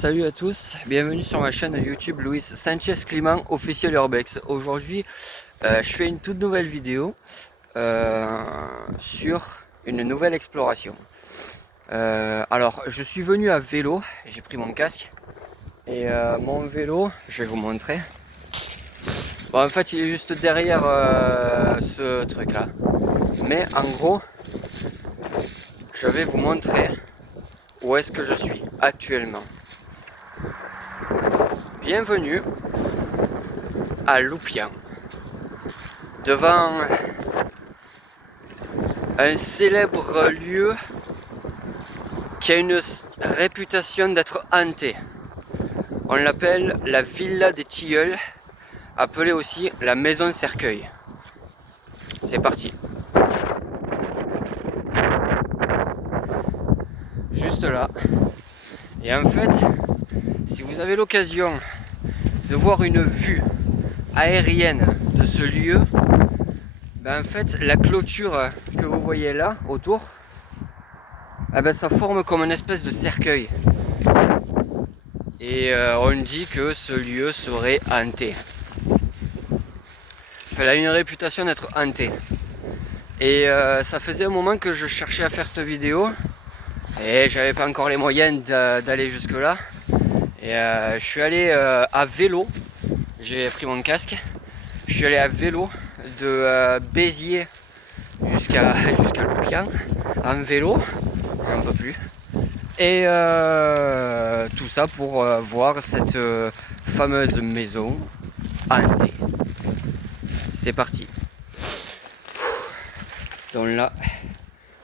Salut à tous, bienvenue sur ma chaîne YouTube Luis Sanchez Climent officiel Urbex. Aujourd'hui je fais une toute nouvelle vidéo sur une nouvelle exploration. Alors je suis venu à vélo, j'ai pris mon casque et mon vélo, je vais vous montrer. Bon, en fait il est juste derrière ce truc là, mais en gros je vais vous montrer où est-ce que je suis actuellement. Bienvenue à Loupian, devant un célèbre lieu qui a une réputation d'être hanté. On l'appelle la Villa des Tilleuls, appelée aussi la Maison Cercueil. C'est parti. Juste là. Et en fait, si vous avez l'occasion de voir une vue aérienne de ce lieu, ben en fait la clôture que vous voyez là autour, ça forme comme une espèce de cercueil. Et on dit que ce lieu serait hanté. Elle a une réputation d'être hantée. Et ça faisait un moment que je cherchais à faire cette vidéo et j'avais pas encore les moyens d'aller jusque là. Et je suis allé à vélo, j'ai pris mon casque, je suis allé à vélo de Béziers jusqu'à Loupian en vélo, j'en peux plus. Et tout ça pour voir cette fameuse maison hantée. C'est parti. Donc là,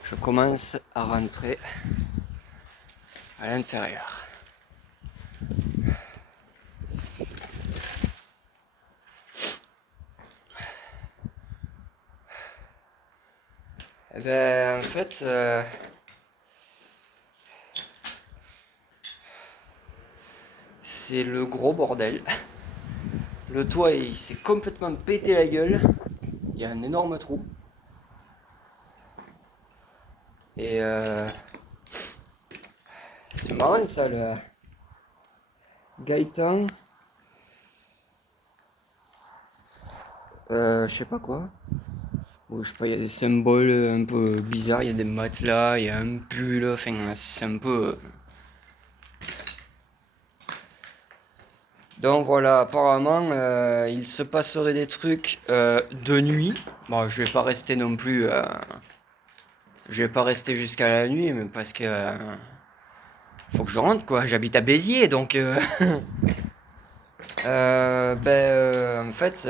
je commence à rentrer à l'intérieur. En fait, c'est le gros bordel. Le toit il s'est complètement pété la gueule. Il y a un énorme trou. Et c'est marrant ça, le Gaëtan. Je sais pas quoi. Bon, je sais pas, il y a des symboles un peu bizarres, il y a des matelas, il y a un pull, enfin c'est un peu. Donc voilà, apparemment il se passerait des trucs de nuit. Bon, je vais pas rester non plus. Je vais pas rester jusqu'à la nuit, mais parce que faut que je rentre quoi. J'habite à Béziers, donc en fait,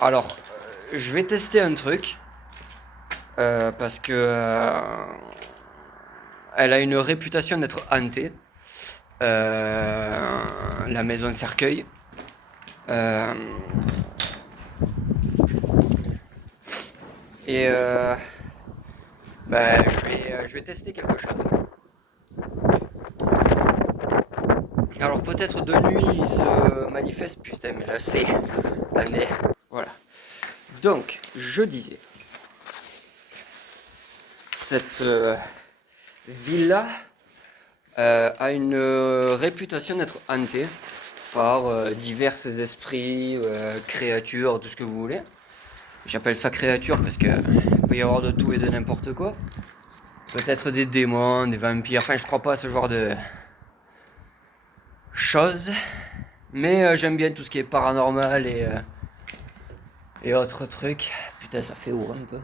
alors je vais tester un truc parce que elle a une réputation d'être hantée. La maison cercueil. Et je vais tester quelque chose. Alors peut-être de nuit il se manifeste, putain mais là c'est... Attendez, voilà. Donc, je disais, cette villa a une réputation d'être hantée par divers esprits, créatures, tout ce que vous voulez. J'appelle ça créature parce que peut y avoir de tout et de n'importe quoi. Peut-être des démons, des vampires, enfin je crois pas à ce genre de choses. Mais j'aime bien tout ce qui est paranormal et autres trucs. Putain, ça fait haut un peu.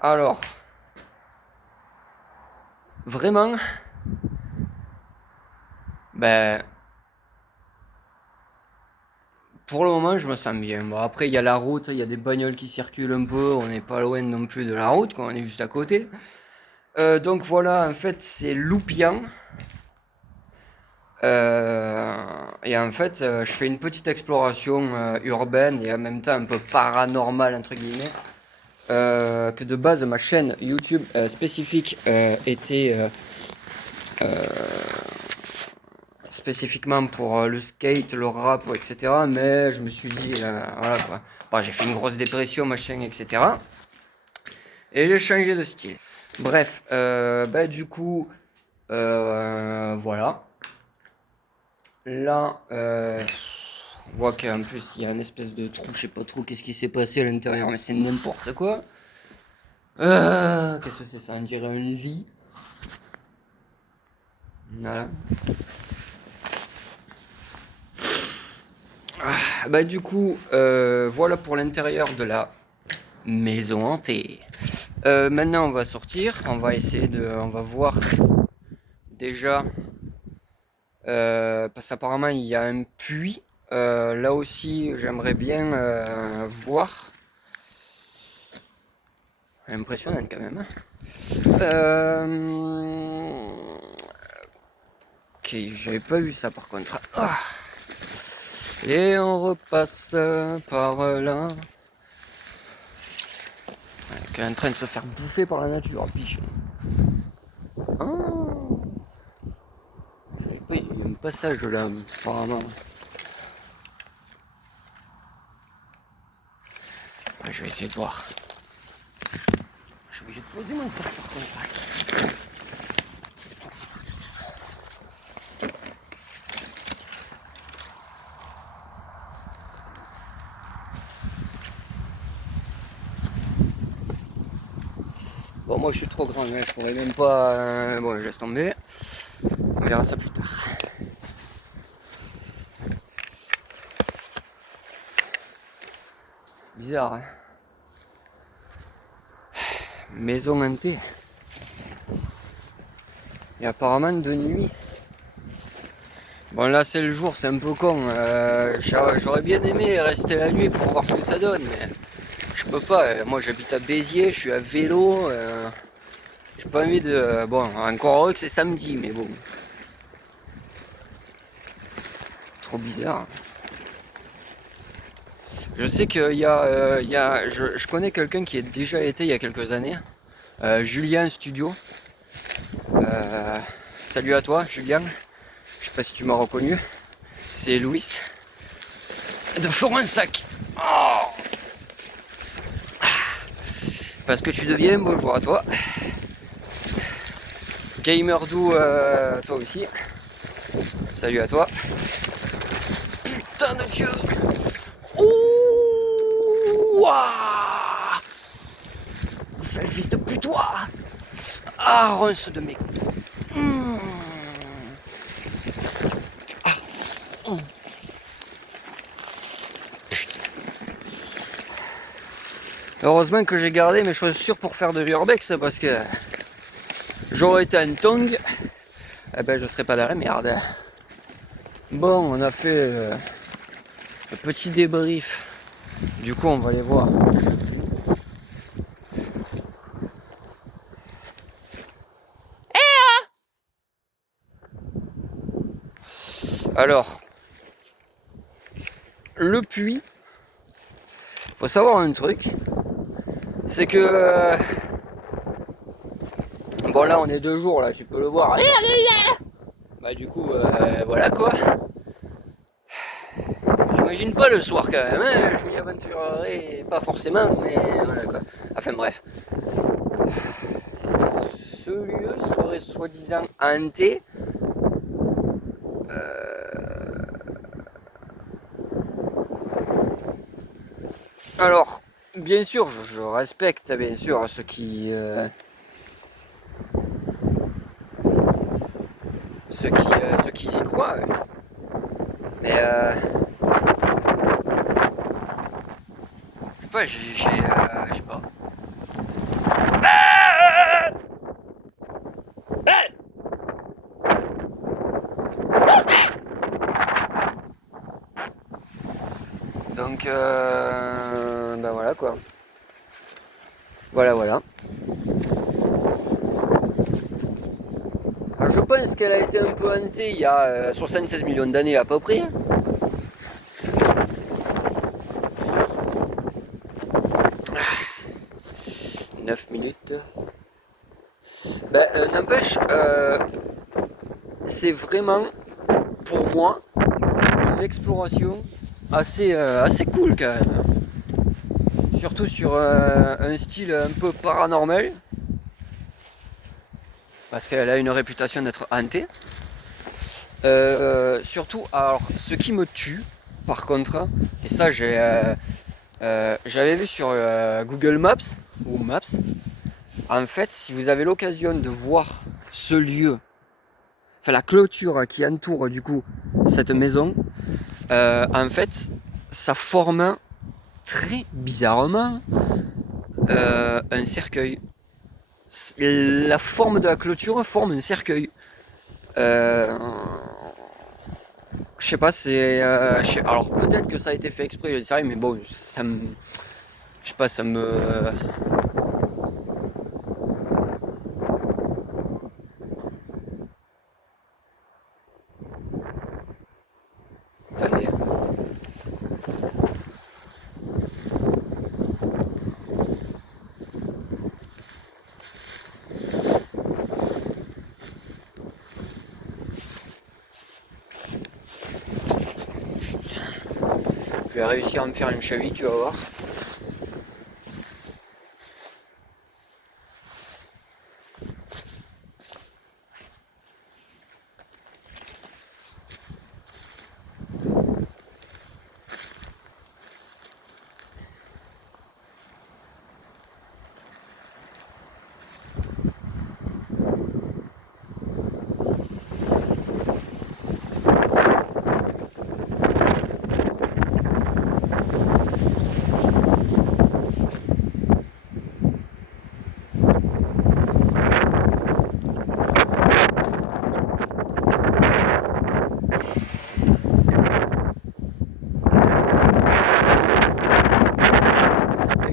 Alors, vraiment, pour le moment, je me sens bien. Bon, après, il y a la route, il y a des bagnoles qui circulent un peu. On n'est pas loin non plus de la route, quoi, on est juste à côté. Donc voilà, en fait, c'est Loupian. Et en fait, je fais une petite exploration urbaine et en même temps un peu paranormale, entre guillemets. Que de base, ma chaîne YouTube spécifique était spécifiquement pour le skate, le rap, etc. Mais je me suis dit, voilà quoi. Bon, j'ai fait une grosse dépression, machin, etc. Et j'ai changé de style. Bref, du coup, Voilà. Là, on voit qu'en plus il y a une espèce de trou, je sais pas trop qu'est-ce qui s'est passé à l'intérieur, mais c'est n'importe quoi. Qu'est-ce que c'est ça? On dirait un lit. Voilà. Bah du coup, voilà pour l'intérieur de la maison hantée. Maintenant on va sortir, on va essayer on va voir déjà, parce qu'apparemment il y a un puits. Là aussi j'aimerais bien voir. Impressionnant quand même, hein. Ok, j'avais pas vu ça par contre. Ah. Et on repasse par là. Qui est en train de se faire bouffer par la nature, biche. Ah. Il y a un passage là, apparemment. Ouais, je vais essayer de voir. Je suis obligé de poser mon sac par contre. C'est parti. Bon, moi je suis trop grand, hein, je pourrais même pas. Bon, je laisse tomber. On verra ça plus tard. Bizarre, hein. Maison hantée. Et apparemment de nuit. Bon là c'est le jour, c'est un peu con. J'aurais bien aimé rester la nuit pour voir ce que ça donne, mais je peux pas. Moi j'habite à Béziers, je suis à vélo. J'ai pas envie de. Bon, encore heureux que c'est samedi, mais bon. Trop bizarre. Je sais qu'il je connais quelqu'un qui a déjà été il y a quelques années. Julien Studio. Euh, Salut à toi, Julien. Je sais pas si tu m'as reconnu. C'est Louis de Florensac. Oh, parce que tu deviens, bonjour à toi. Gamerdou, toi aussi. Salut à toi. Putain de Dieu. Ouh, sale fils de putois. Ah, ronce de mes. Mmh. Ah. Mmh. Heureusement que j'ai gardé mes chaussures pour faire de l'urbex parce que j'aurais été un tong, eh ben je serais pas dans la merde. Bon, on a fait le petit débrief. Du coup, on va les voir. Alors, le puits, faut savoir un truc, c'est que bon là on est 2 jours là, tu peux le voir. Bah du coup, voilà quoi. J'imagine pas le soir quand même, hein. Je m'y aventurerai pas forcément, mais voilà quoi. Enfin bref. Ce lieu serait soi-disant hanté. Alors, bien sûr, je respecte bien sûr ceux qui y croient, mais je sais pas, je sais pas. Donc, ben voilà quoi. Voilà, voilà. Alors, je pense qu'elle a été un peu hantée il y a 76 millions d'années à peu près. 9 minutes. Ben, n'empêche, c'est vraiment, pour moi, une exploration assez cool quand même. Surtout sur un style un peu paranormal. parce qu'elle a une réputation d'être hantée. Surtout, alors, ce qui me tue, par contre, et ça j'avais vu sur Google Maps, ou Maps, en fait, si vous avez l'occasion de voir ce lieu, enfin la clôture qui entoure du coup cette maison, en fait, ça forme très bizarrement un cercueil. La forme de la clôture forme un cercueil. Euh, je sais pas, alors peut-être que ça a été fait exprès, je sais, mais bon, ça me. Je sais pas, ça me. Attendez. Je vais réussir à me faire une cheville, tu vas voir.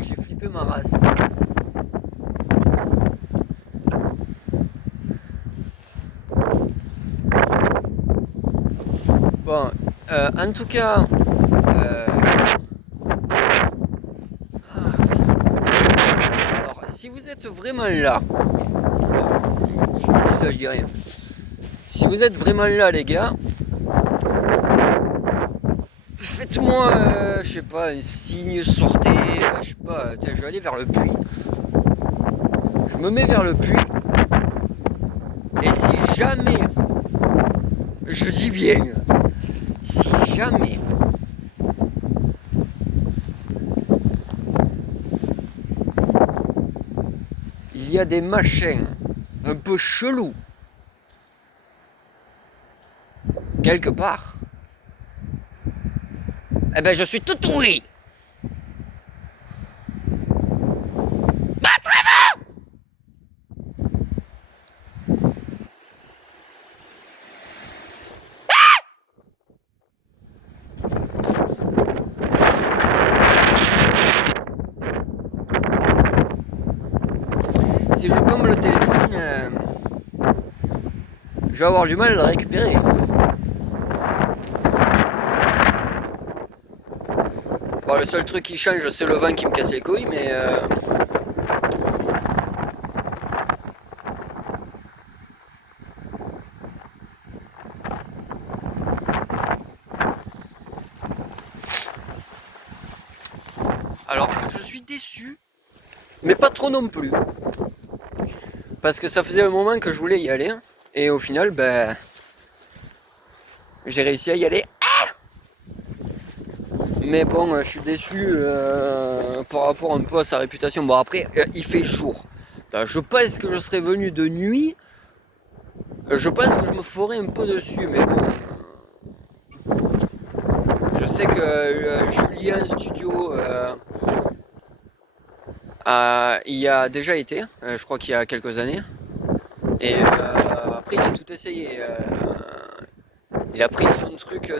J'ai flippé ma race. Bon, en tout cas, alors si vous êtes vraiment là, je dis ça, je dis rien. Si vous êtes vraiment là, les gars, faites-moi, je sais pas, un signe, sortez, je sais pas, tiens, je vais aller vers le puits. Je me mets vers le puits, et si jamais, je dis bien, si jamais il y a des machins un peu chelous quelque part, eh ben je suis tout oui. Si je tombe le téléphone, je vais avoir du mal à le récupérer. Bon, le seul truc qui change, c'est le vent qui me casse les couilles, mais alors je suis déçu, mais pas trop non plus, parce que ça faisait un moment que je voulais y aller, et au final, ben, j'ai réussi à y aller. Mais bon, je suis déçu par rapport un peu à sa réputation. Bon, après, il fait jour. Je pense que je serais venu de nuit. Je pense que je me ferais un peu dessus, mais bon. Je sais que Julien Studio y a déjà été, je crois qu'il y a quelques années. Et après, il a tout essayé. Il a pris son truc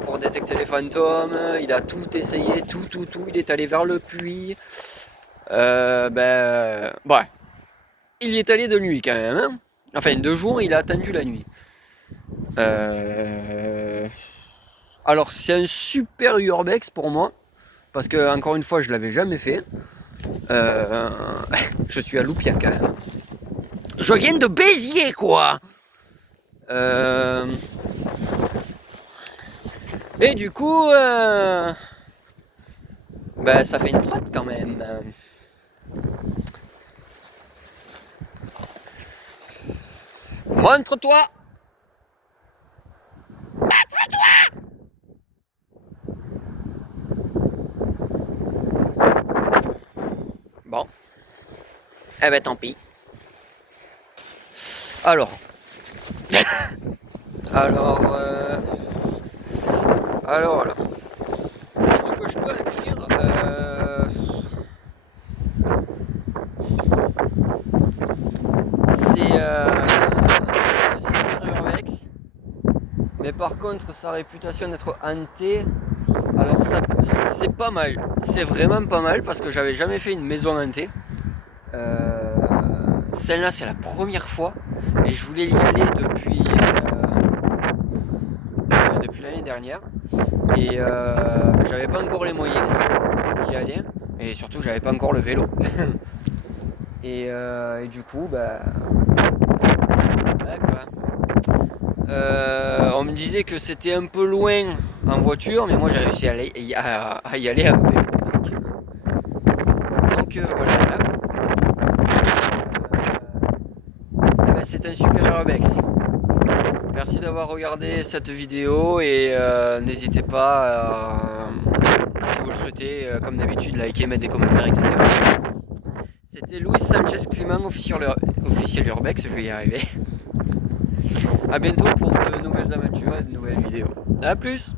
pour détecter les fantômes, il a tout essayé, tout. Il est allé vers le puits. Ouais. Il y est allé de nuit quand même. Hein, enfin, de jour, il a attendu la nuit. Alors, c'est un super urbex pour moi. Parce que, encore une fois, je l'avais jamais fait. Je suis à Loupia quand même. Je viens de Béziers, quoi. Et du coup, ça fait une trotte quand même. Montre-toi. Montre-toi. Bon. Eh ben tant pis. Alors. Alors, alors. Ce que je peux en dire, c'est super urbex, mais par contre sa réputation d'être hanté, alors ça, c'est pas mal, c'est vraiment pas mal parce que j'avais jamais fait une maison hantée. Celle-là c'est la première fois et je voulais y aller depuis l'année dernière et j'avais pas encore les moyens d'y aller et surtout j'avais pas encore le vélo. Et du coup bah ouais, quoi. On me disait que c'était un peu loin en voiture, mais moi j'ai réussi à y aller à vélo. Donc voilà. Eh ben, c'est un super urbex. Merci d'avoir regardé cette vidéo et n'hésitez pas, si vous le souhaitez, comme d'habitude, liker, mettre des commentaires, etc. C'était Luis Sanchez Climent, officiel urbex, je vais y arriver. A bientôt pour de nouvelles aventures et de nouvelles vidéos. A plus!